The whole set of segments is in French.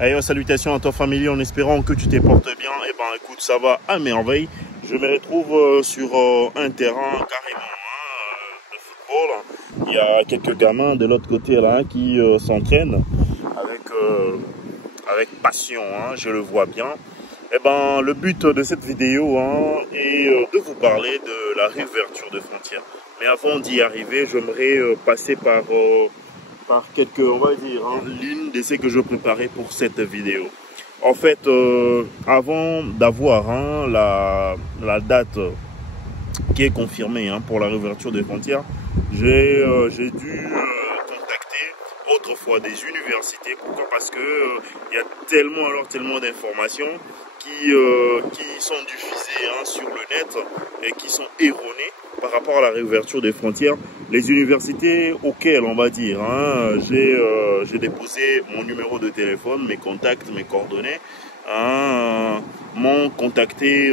Allez, salutations à toi famille, en espérant que tu te portes bien. Et ben écoute, ça va à merveille. Je me retrouve sur un terrain carrément de football. Il y a quelques gamins de l'autre côté là qui s'entraînent avec passion, je le vois bien. Et ben le but de cette vidéo est de vous parler de la réouverture de frontières. Mais avant d'y arriver, j'aimerais passer par quelques, on va dire, lignes d'essai que je préparais pour cette vidéo. En fait, avant d'avoir la date qui est confirmée pour la réouverture des frontières, j'ai dû contacter autrefois des universités. Pourquoi? Parce que il y a tellement d'informations qui sont diffusées sur le net et qui sont erronées par rapport à la réouverture des frontières. Les universités auxquelles, on va dire, j'ai déposé mon numéro de téléphone, mes contacts, mes coordonnées, m'ont contacté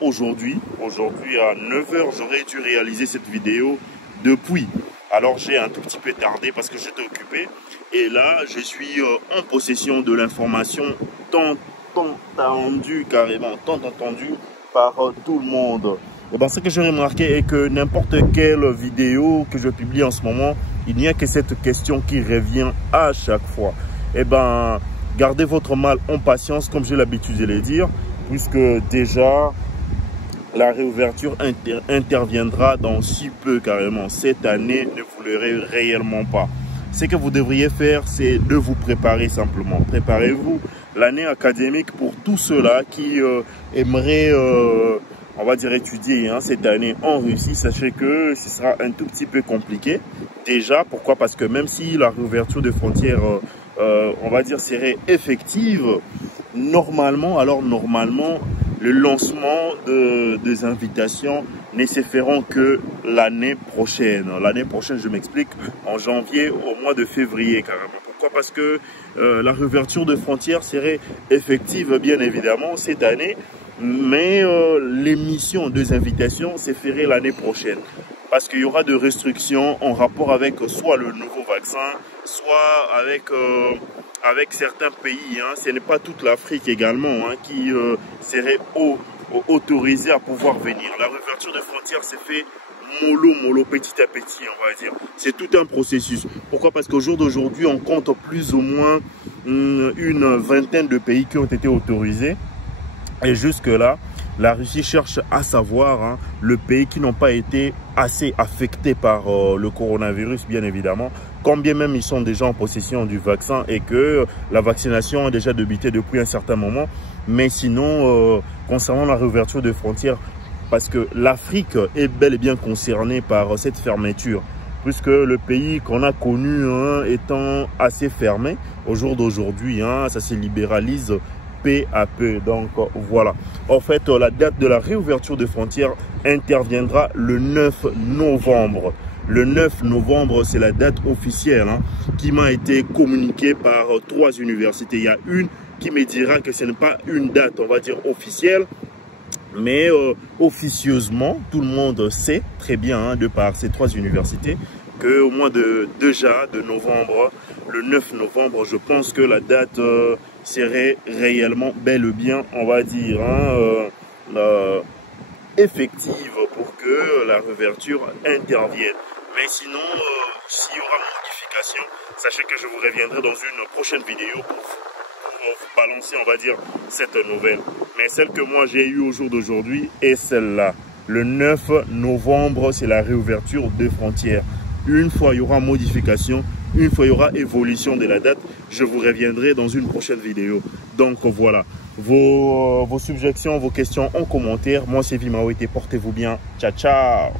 aujourd'hui. Aujourd'hui à 9 h, j'aurais dû réaliser cette vidéo depuis. Alors j'ai un tout petit peu tardé parce que j'étais occupé. Et là, je suis en possession de l'information tant attendue par tout le monde. Et ben, ce que j'ai remarqué est que n'importe quelle vidéo que je publie en ce moment, il n'y a que cette question qui revient à chaque fois. Et ben, gardez votre mal en patience, comme j'ai l'habitude de le dire, puisque déjà la réouverture interviendra dans si peu carrément. Cette année, ne vous l'aurez réellement pas. Ce que vous devriez faire, c'est de vous préparer simplement. Préparez-vous l'année académique pour tous ceux-là qui aimeraient on va dire étudier cette année en Russie. Sachez que ce sera un tout petit peu compliqué. Déjà, pourquoi? Parce que même si la réouverture des frontières, on va dire, serait effective, normalement, le lancement des invitations ne se feront que l'année prochaine. L'année prochaine, je m'explique, en janvier, au mois de février carrément. Pourquoi? Parce que la réouverture des frontières serait effective, bien évidemment, cette année. Mais l'émission des invitations se ferait l'année prochaine. Parce qu'il y aura des restrictions en rapport avec soit le nouveau vaccin, soit avec certains pays. Ce n'est pas toute l'Afrique également qui serait autorisée à pouvoir venir. La réouverture des frontières s'est fait mollo, petit à petit, on va dire. C'est tout un processus. Pourquoi? Parce qu'au jour d'aujourd'hui, on compte plus ou moins une vingtaine de pays qui ont été autorisés. Et jusque-là, la Russie cherche à savoir le pays qui n'ont pas été assez affectés par le coronavirus, bien évidemment, quand bien même ils sont déjà en possession du vaccin et que la vaccination a déjà débuté depuis un certain moment. Mais sinon, concernant la réouverture des frontières, parce que l'Afrique est bel et bien concernée par cette fermeture, puisque le pays qu'on a connu étant assez fermé, au jour d'aujourd'hui, ça se libéralise peu à peu. Donc voilà, en fait la date de la réouverture des frontières interviendra le 9 novembre. Le 9 novembre, c'est la date officielle qui m'a été communiquée par 3 universités. Il y a une qui me dira que ce n'est pas une date, on va dire, officielle, mais officieusement, tout le monde sait très bien, de par ces 3 universités, qu'au mois de novembre, le 9 novembre, je pense que la date serait réellement bel et bien, on va dire, effective pour que la réouverture intervienne. Mais sinon, s'il y aura modification, sachez que je vous reviendrai dans une prochaine vidéo pour vous balancer, on va dire, cette nouvelle. Mais celle que moi j'ai eue au jour d'aujourd'hui est celle-là. Le 9 novembre, c'est la réouverture des frontières. Une fois il y aura modification, une fois il y aura évolution de la date, je vous reviendrai dans une prochaine vidéo. Donc voilà, vos suggestions, vos questions en commentaire. Moi c'est Vimaouete, portez-vous bien. Ciao, ciao.